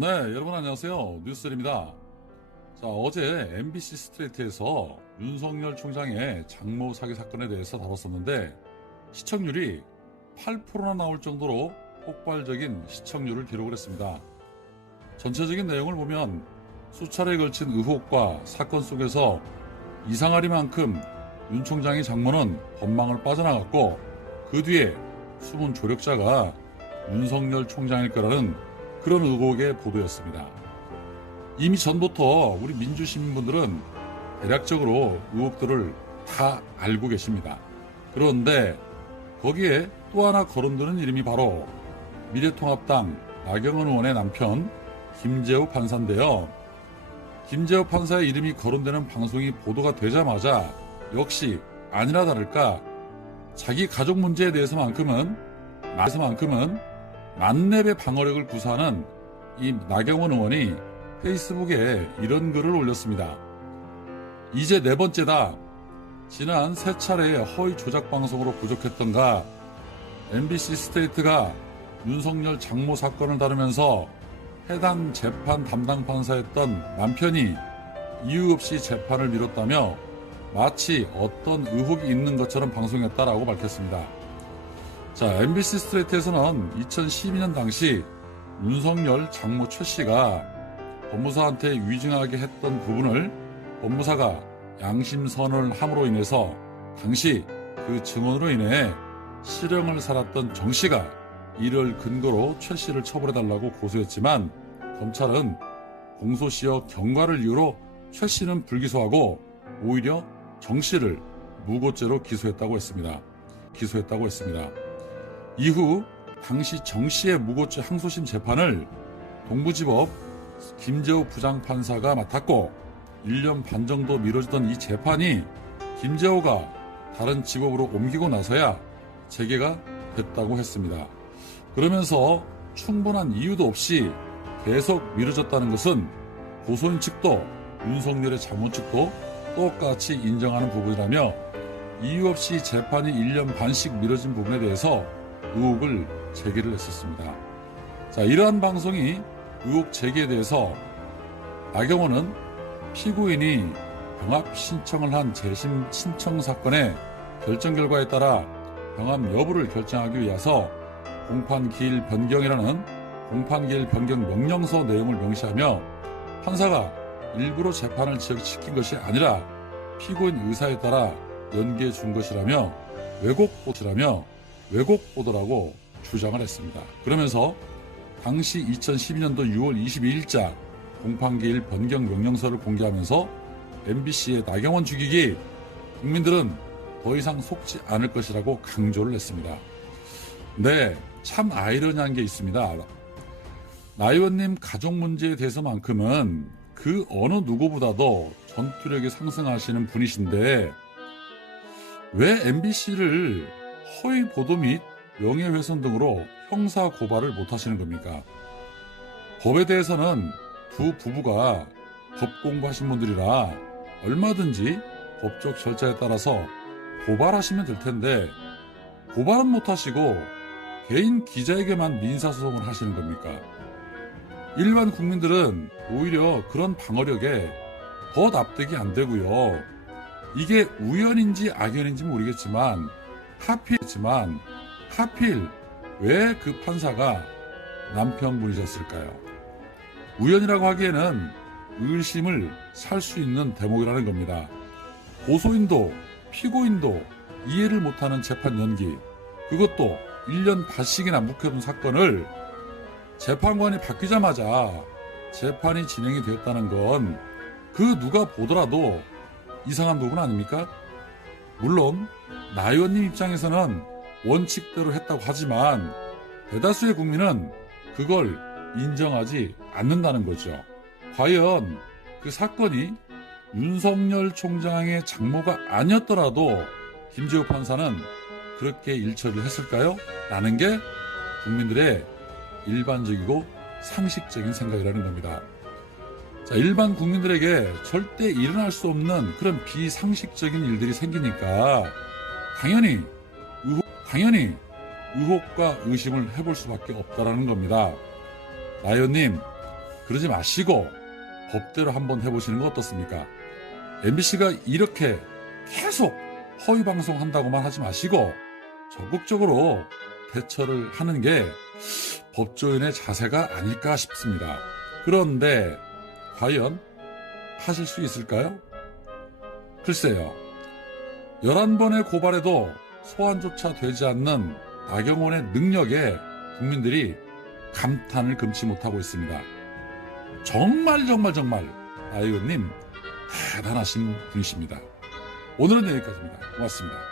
네, 여러분 안녕하세요. 뉴스입니다. 자, 어제 MBC 스트레이트에서 윤석열 총장의 장모 사기 사건에 대해서 다뤘었는데 시청률이 8%나 나올 정도로 폭발적인 시청률을 기록을 했습니다. 전체적인 내용을 보면 수차례에 걸친 의혹과 사건 속에서 이상하리만큼 윤 총장의 장모는 법망을 빠져나갔고 그 뒤에 숨은 조력자가 윤석열 총장일 거라는 그런 의혹의 보도였습니다. 이미 전부터 우리 민주시민분들은 대략적으로 의혹들을 다 알고 계십니다. 그런데 거기에 또 하나 거론되는 이름이 바로 미래통합당 나경원 의원의 남편 김재호 판사인데요. 김재호 판사의 이름이 거론되는 방송이 보도가 되자마자 역시 아니나 다를까 자기 가족 문제에 대해서만큼은 만렙의 방어력을 구사하는 이 나경원 의원이 페이스북에 이런 글을 올렸습니다. 이제 네 번째다. 지난 세 차례의 허위 조작 방송으로 부족했던가 MBC 스트레이트가 윤석열 장모 사건을 다루면서 해당 재판 담당 판사였던 남편이 이유 없이 재판을 미뤘다며 마치 어떤 의혹이 있는 것처럼 방송했다라고 밝혔습니다. 자, MBC 스트레이트에서는 2012년 당시 윤석열 장모 최 씨가 법무사한테 위증하게 했던 부분을 법무사가 양심선언을 함으로 인해서 당시 그 증언으로 인해 실형을 살았던 정 씨가 이를 근거로 최 씨를 처벌해달라고 고소했지만 검찰은 공소시효 경과를 이유로 최 씨는 불기소하고 오히려 정 씨를 무고죄로 기소했다고 했습니다. 이후 당시 정 씨의 무고죄 항소심 재판을 동부지법 김재호 부장판사가 맡았고 1년 반 정도 미뤄지던 이 재판이 김재호가 다른 직업으로 옮기고 나서야 재개가 됐다고 했습니다. 그러면서 충분한 이유도 없이 계속 미뤄졌다는 것은 고소인 측도 윤석열의 장모 측도 똑같이 인정하는 부분이라며 이유 없이 재판이 1년 반씩 미뤄진 부분에 대해서 의혹을 제기를 했었습니다. 자, 이러한 방송이 의혹 제기에 대해서 나경원은 피고인이 병합 신청을 한 재심 신청 사건의 결정 결과에 따라 병합 여부를 결정하기 위해서 공판기일 변경이라는 공판기일 변경 명령서 내용을 명시하며 판사가 일부러 재판을 지연시킨 것이 아니라 피고인 의사에 따라 연기해 준 것이라며 왜곡 보도라고 주장을 했습니다. 그러면서 당시 2012년도 6월 22일자 공판기일 변경 명령서를 공개하면서 MBC의 나경원 죽이기 국민들은 더 이상 속지 않을 것이라고 강조를 했습니다. 네, 참 아이러니한 게 있습니다. 나 의원님 가족 문제에 대해서만큼은 그 어느 누구보다도 전투력이 상승하시는 분이신데 왜 MBC를 허위 보도 및 명예훼손 등으로 형사 고발을 못하시는 겁니까? 법에 대해서는 두 부부가 법 공부하신 분들이라 얼마든지 법적 절차에 따라서 고발하시면 될 텐데 고발은 못하시고 개인 기자에게만 민사소송을 하시는 겁니까? 일반 국민들은 오히려 그런 방어력에 더 납득이 안 되고요. 이게 우연인지 악연인지 모르겠지만 하필 왜 그 판사가 남편분이셨을까요? 우연이라고 하기에는 의심을 살 수 있는 대목이라는 겁니다. 고소인도 피고인도 이해를 못하는 재판 연기, 그것도 1년 반씩이나 묵혀둔 사건을 재판관이 바뀌자마자 재판이 진행이 되었다는 건 그 누가 보더라도 이상한 부분 아닙니까? 물론 나 의원님 입장에서는 원칙대로 했다고 하지만 대다수의 국민은 그걸 인정하지 않는다는 거죠. 과연 그 사건이 윤석열 총장의 장모가 아니었더라도 김재호 판사는 그렇게 일처리를 했을까요? 라는 게 국민들의 일반적이고 상식적인 생각이라는 겁니다. 자, 일반 국민들에게 절대 일어날 수 없는 그런 비상식적인 일들이 생기니까 당연히 의혹과 의심을 해볼 수밖에 없다라는 겁니다. 나 의원님, 그러지 마시고 법대로 한번 해보시는 거 어떻습니까? MBC가 이렇게 계속 허위 방송한다고만 하지 마시고 적극적으로 대처를 하는 게 법조인의 자세가 아닐까 싶습니다. 그런데 과연 하실 수 있을까요? 글쎄요. 11번의 고발에도 소환조차 되지 않는 나경원의 능력에 국민들이 감탄을 금치 못하고 있습니다. 정말 나 의원님 대단하신 분이십니다. 오늘은 여기까지입니다. 고맙습니다.